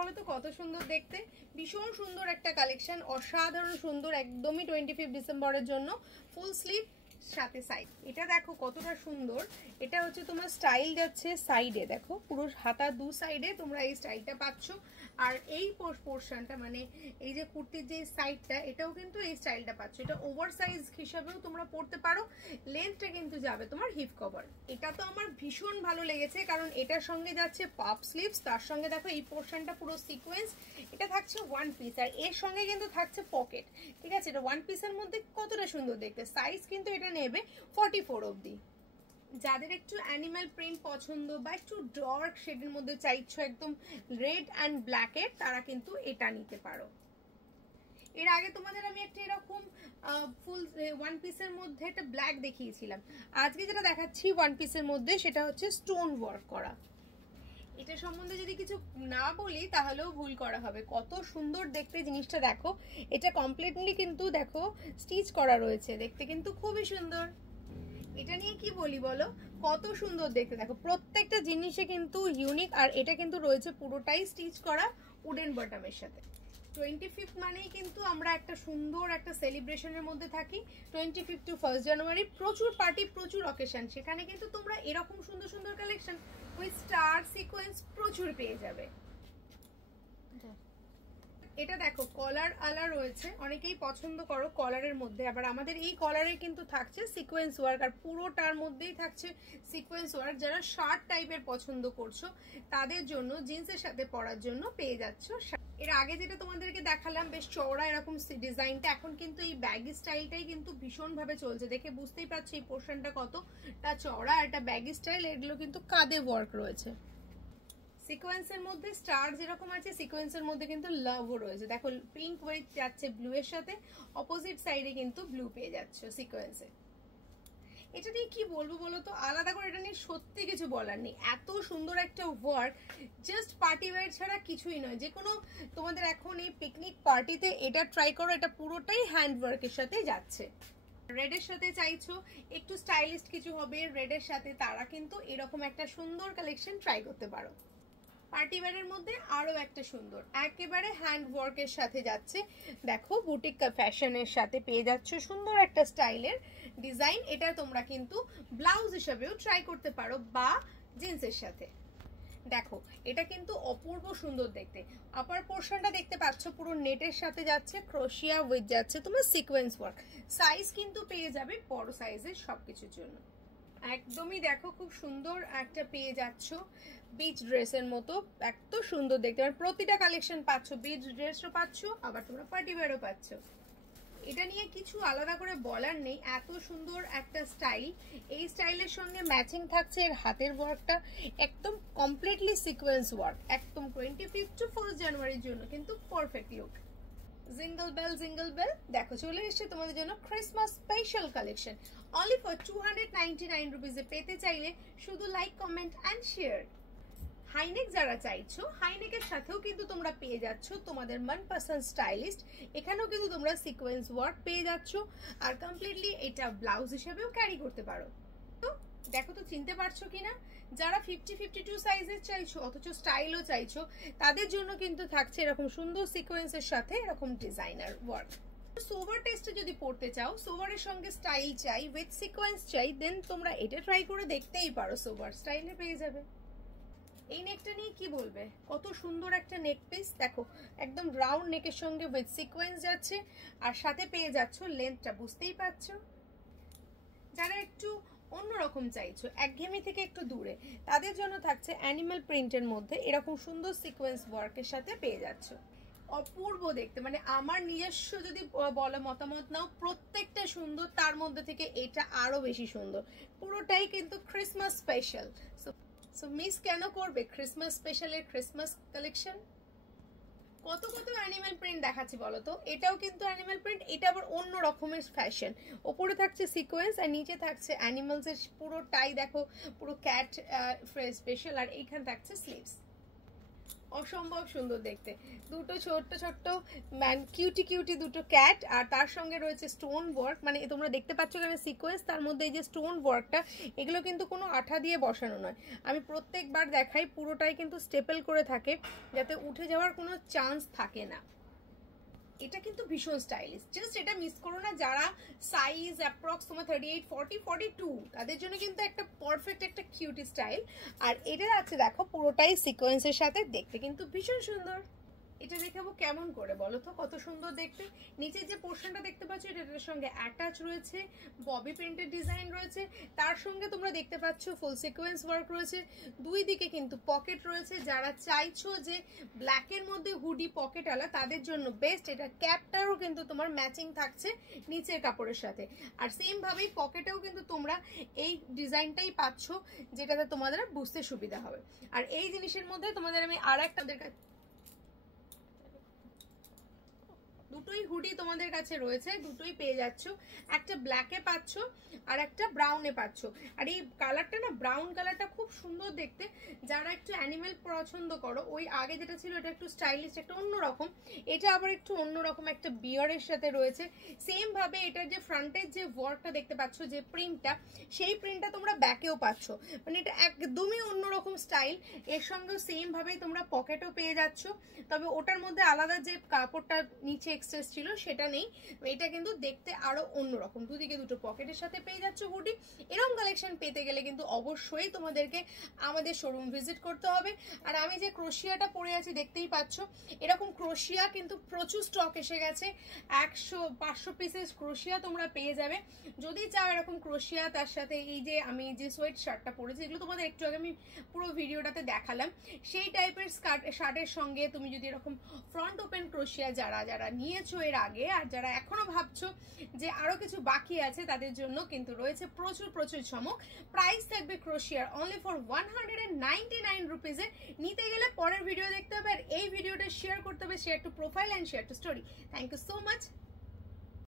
বলো তো কত সুন্দর দেখতে, ভীষণ সুন্দর একটা কালেকশন, অসাধারণ সুন্দর, একদমই 25 ডিসেম্বরের জন্য। ফুল স্লিভ সাথে সাইড, এটা দেখো কতটা সুন্দর। এটা হচ্ছে তোমার স্টাইল যাচ্ছে সাইডে, দেখো পুরো হাতা দু সাইডে তোমরা এই স্টাইলটা পাচ্ছ। আর এই পোর্শনটা মানে এই যে কুর্তির যে সাইডটা, এটাও কিন্তু এই স্টাইলটা পাচ্ছ। এটা ওভার সাইজ হিসাবেও তোমরা পরতে পারো। লেন্থটা কিন্তু যাবে তোমার হিপ কভার। এটা তো আমার ভীষণ ভালো লেগেছে, কারণ এটার সঙ্গে যাচ্ছে পাপ স্লিভস, তার সঙ্গে দেখো এই পোর্শনটা পুরো সিকোয়েন্স। এটা থাকছে ওয়ান পিস, আর এর সঙ্গে কিন্তু থাকছে পকেট। ঠিক আছে, এটা ওয়ান পিসের মধ্যে কতটা সুন্দর দেখতে। সাইজ কিন্তু এটা নেবে 44 অবধি। যাদের একটু অ্যানিমাল প্রিন্ট পছন্দ বা একটু ডার্ক শেডের মধ্যে চাইছো একদম রেড অ্যান্ড ব্ল্যাকের, তারা কিন্তু এটা নিতে পারো। এর আগে তোমাদের আমি একটা এরকম ফুল ওয়ান পিসের মধ্যে একটা ব্ল্যাক দেখিয়েছিলাম। আজকে যেটা দেখাচ্ছি ওয়ান পিসের মধ্যে, সেটা হচ্ছে স্টোন ওয়ার্ক করা। এটা সম্বন্ধে যদি কিছু না বলি তাহলেও ভুল করা হবে। কত সুন্দর দেখতে জিনিসটা দেখো। এটা কমপ্লিটলি কিন্তু দেখো স্টিচ করা রয়েছে, দেখতে কিন্তু খুবই সুন্দর। এটা নিয়ে কি বলি বলো, কত সুন্দর দেখতে দেখো। প্রত্যেকটা জিনিসে কিন্তু ইউনিক, আর এটা কিন্তু রয়েছে পুরোটাই স্টিচ করা উডেন বটমের সাথে। 25 মানেই কিন্তু আমরা একটা সুন্দর একটা সেলিব্রেশনের মধ্যে থাকি। 25 টু 1 জানুয়ারি প্রচুর পার্টি, প্রচুর অকেশন, সেখানে কিন্তু তোমরা এরকম সুন্দর সুন্দর কালেকশন উইথ স্টার সিকোয়েন্স প্রচুর পেয়ে যাবে। এটা দেখো কলার আলা রয়েছে, অনেকেই পছন্দ করো কলারের মধ্যে। আবার আমাদের এই কলারে কিন্তু থাকছে সিকোয়েন্স ওয়ার্ক, আর পুরোটার মধ্যেই থাকছে সিকোয়েন্স ওয়ার্ক। যারা শার্ট টাইপের পছন্দ করছো তাদের জন্য, জিন্সের সাথে পরার জন্য পেয়ে যাচ্ছ। এর আগে যেটা তোমাদেরকে দেখালাম বেশ চওড়া এরকম ডিজাইনটা, এখন কিন্তু এই ব্যাগি স্টাইলটাই কিন্তু ভীষণ ভাবে চলছে। দেখে বুঝতেই পারছি এই পোর্শনটা কতটা চওড়া, আর এটা ব্যাগি স্টাইল। এগুলো কিন্তু কাঁধে ওয়ার্ক রয়েছে। সিকোয়েন্সের মধ্যে স্টার যেরকম আছে, সিকোয়েন্সের মধ্যে কিন্তু লাভও রয়েছে। দেখো পিঙ্ক উইথ যাচ্ছে ব্লু এর সাথে, অপোজিট সাইডে কিন্তু ব্লু পেয়ে যাচ্ছে সিকোয়েন্সে। এটা নিয়ে কি বলবো বলো তো, আলাদা করে এটা নিয়ে সত্যি কিছু বলার নেই। এত সুন্দর একটা ওয়ার্ক, জাস্ট পার্টি ওয়্যার ছাড়া কিছুই নয়। যে কোনো তোমাদের এখন এই পিকনিক পার্টিতে এটা ট্রাই করো, এটা পুরোটাই হ্যান্ড ওয়ার্কের সাথে যাচ্ছে। রেডের সাথে চাইছো একটু স্টাইলিস্ট কিছু হবে রেডের সাথে, তারা কিন্তু এরকম একটা সুন্দর কালেকশন ট্রাই করতে পারো। পার্টি ওয়্যারের মধ্যে আরো একটা সুন্দর একেবারে হ্যান্ড ওয়ার্কের সাথে যাচ্ছে। দেখো বুটিক ফ্যাশনের সাথে পেয়ে যাচ্ছ সুন্দর একটা স্টাইলের ডিজাইন। এটা তোমরা কিন্তু ব্লাউজ হিসেবেও ট্রাই করতে পারো বা জিন্সের সাথে। দেখো এটা কিন্তু অপূর্ব সুন্দর দেখতে। আপার পোর্শনটা দেখতে পাচ্ছ পুরো নেটের সাথে যাচ্ছে, ক্রোশিয়া উইথ যাচ্ছে তোমার সিকোয়েন্স ওয়ার্ক। সাইজ কিন্তু পেয়ে যাবে বড় সাইজের সবকিছুর জন্য। একদমই দেখো খুব সুন্দর একটা পেয়ে যাচ্ছ বিচ ড্রেসের মতো, এত সুন্দর দেখতে। মানে প্রতিটা কালেকশন পাচ্ছ, বিচ ড্রেসও পাচ্ছ, আবার তোমরা পার্টি ওয়্যারও পাচ্ছ। এটা নিয়ে কিছু আলাদা করে বলার নেই, এত সুন্দর একটা স্টাইল। এই স্টাইলের সঙ্গে ম্যাচিং থাকছে এর হাতের ওয়ার্কটা, একদম কমপ্লিটলি সিকোয়েন্স ওয়ার্ক। একদম 25 টু 1 জানুয়ারির জন্য কিন্তু পারফেক্ট লুক। জিঙ্গল বেল দেখো চলে এসেছে তোমাদের জন্য Christmas special collection. Only for 299 রুপিজে পেতে চাইলে শুধু like, comment and share. High neck যারা চাইছো, হাইনেকের সাথেও কিন্তু তোমরা পেয়ে যাচ্ছ তোমাদের মনপসন্দ স্টাইলিস্ট। এখানেও কিন্তু তোমরা সিকোয়েন্স ওয়ার্ক পেয়ে যাচ্ছ, আর কমপ্লিটলি এটা ব্লাউজ হিসেবেও ক্যারি করতে পারো। তো দেখো তো চিনতে পারছো কিনা। যারা 50-52 সাইজের চাইছো অথচ স্টাইলও চাইছো, তাদের জন্য কিন্তু থাকছে এরকম সুন্দর সিকোয়েন্সের সাথে এরকম ডিজাইনার ওয়ার্ক। সোভার টেস্টে যদি পড়তে চাও, সোভারের সঙ্গে স্টাইল চাই উইথ সিকোয়েন্স চাই, দেন তোমরা এটা ট্রাই করে দেখতেই পারো, সোভার স্টাইলে পেয়ে যাবে। এই নেকটা নিয়ে কি বলবে, কত সুন্দর একটা নেক পিস। দেখো একদম রাউন্ড নেকের সঙ্গে উইথ সিকোয়েন্স যাচ্ছে, আর সাথে পেয়ে যাচ্ছ লেন্থটা বুঝতেই পারছো। যারা একটু অন্যরকম চাইছো, একঘেয়েমি থেকে একটু দূরে, তাদের জন্য থাকছে অ্যানিমাল প্রিন্টের মধ্যে এরকম সুন্দর সিকোয়েন্স ওয়ার্কের সাথে পেয়ে যাচ্ছ। অপূর্ব দেখতে, মানে আমার নিজস্ব যদি বলো মতামত নাও, প্রত্যেকটা সুন্দর, তার মধ্যে থেকে এটা আরো বেশি সুন্দর। পুরোটাই কিন্তু ক্রিসমাস স্পেশাল। সো মিস কেন করবে ক্রিসমাস স্পেশালের ক্রিসমাস কালেকশন। কত কত অ্যানিমাল প্রিন্ট দেখাচ্ছি বলো তো। এটাও কিন্তু অ্যানিমাল প্রিন্ট, এটা আবার অন্য রকমের ফ্যাশন। ওপরে থাকছে সিকোয়েন্স আর নিচে থাকছে অ্যানিমালস এর পুরোটাই দেখো পুরো ক্যাট স্পেশাল, আর এইখানে থাকছে স্লিভস। অসম্ভব সুন্দর দেখতে। দুটো ছোট্ট ছোট্ট কিউটি কিউটি দুটো ক্যাট, আর তার সঙ্গে রয়েছে স্টোন ওয়ার্ক, মানে তোমরা দেখতে পাচ্ছ এখানে সিকোয়েন্স, তার মধ্যে এই যে স্টোন ওয়ার্কটা, এগুলো কিন্তু কোনো আঠা দিয়ে বসানো নয়। আমি প্রত্যেকবার দেখাই পুরোটাই কিন্তু স্টেপল করে থাকে, যাতে উঠে যাওয়ার কোনো চান্স থাকে না। এটা কিন্তু ভীষণ স্টাইলিশ, জাস্ট এটা মিস করো না। যারা সাইজ অ্যাপ্রক্স তোমার 38, 40, 42 তাদের জন্য কিন্তু একটা পারফেক্ট একটা কিউটি স্টাইল। আর এটা আছে দেখো পুরোটাই সিকোয়েন্সের সাথে, দেখতে কিন্তু ভীষণ সুন্দর। এটা দেখাবো কেমন করে বলো তো, কত সুন্দর দেখতে। নিচের যে পোর্শনটা দেখতে পাচ্ছ এটার সঙ্গে অ্যাটাচ রয়েছে ববি প্রিন্টেড ডিজাইন রয়েছে, তার সঙ্গে তোমরা দেখতে পাচ্ছ ফুল সিকোয়েন্স ওয়ার্ক রয়েছে, দুই দিকে কিন্তু পকেট রয়েছে। যারা চাইছো যে ব্ল্যাকের মধ্যে হুডি পকেট আলা তাদের জন্য বেস্ট। এটা ক্যাপটারও কিন্তু তোমার ম্যাচিং থাকছে নিচের কাপড়ের সাথে, আর সেম ভাবেই পকেটেও কিন্তু তোমরা এই ডিজাইনটাই পাচ্ছ, যেটাতে তোমাদের বুঝতে সুবিধা হবে। আর এই জিনিসের মধ্যে তোমাদের আমি আর একটা দুটোই হুডি তোমাদের কাছে রয়েছে, দুটোই পেয়ে যাচ্ছ। একটা ব্ল্যাকে পাচ্ছ আর একটা ব্রাউনে পাচ্ছ। আর এই কালারটা না, ব্রাউন কালারটা খুব সুন্দর দেখতে। যারা একটু অ্যানিমেল পছন্দ করো, ওই আগে যেটা ছিল এটা একটু স্টাইলিশ, একটা অন্যরকম, এটা আবার একটু অন্যরকম একটা বিয়ারের সাথে রয়েছে। সেম ভাবে এটার যে ফ্রন্টের যে ওয়ার্কটা দেখতে পাচ্ছ, যে প্রিন্টটা, সেই প্রিন্টটা তোমরা ব্যাকেও পাচ্ছ, মানে এটা একদমই অন্যরকম স্টাইল। এর সঙ্গেও সেম ভাবেই তোমরা পকেটও পেয়ে যাচ্ছ, তবে ওটার মধ্যে আলাদা যে কাপড়টা নিচে এক্সেস ছিল সেটা নেই। এটা কিন্তু দেখতে আরো অন্যরকম, দুদিকে দুটো পকেটের সাথে পেয়ে যাচ্ছ হুডি। এরকম কালেকশন পেতে গেলে কিন্তু অবশ্যই তোমাদেরকে আমাদের শোরুম ভিজিট করতে হবে। আর আমি যে ক্রোশিয়াটা পরে আছি দেখতেই পাচ্ছ, এরকম ক্রোশিয়া কিন্তু প্রচুর স্টক এসে গেছে। 100-500 পিসেস ক্রোশিয়া তোমরা পেয়ে যাবে। যদি চাও এরকম ক্রোশিয়া, তার সাথে এই যে আমি যে সোয়েট শার্টটা পরেছি, এগুলো তোমাদের একটু আগে আমি পুরো ভিডিওটাতে দেখালাম, সেই টাইপের শার্টের সঙ্গে তুমি যদি এরকম ফ্রন্ট ওপেন ক্রোশিয়া যারা যারা নিয়েছো এর আগে, আর যারা এখনো ভাবছো যে আরো কিছু বাকি আছে, তাদের জন্য কিন্তু রয়েছে প্রচুর প্রচুর চমক। প্রাইস থাকবে ক্রোশিয়ার অনলি ফর 199 রুপিজে। নিতে গেলে পরের ভিডিও দেখতে হবে, আর এই ভিডিওটা শেয়ার করতে হবে, share to profile and share to story. Thank you so much.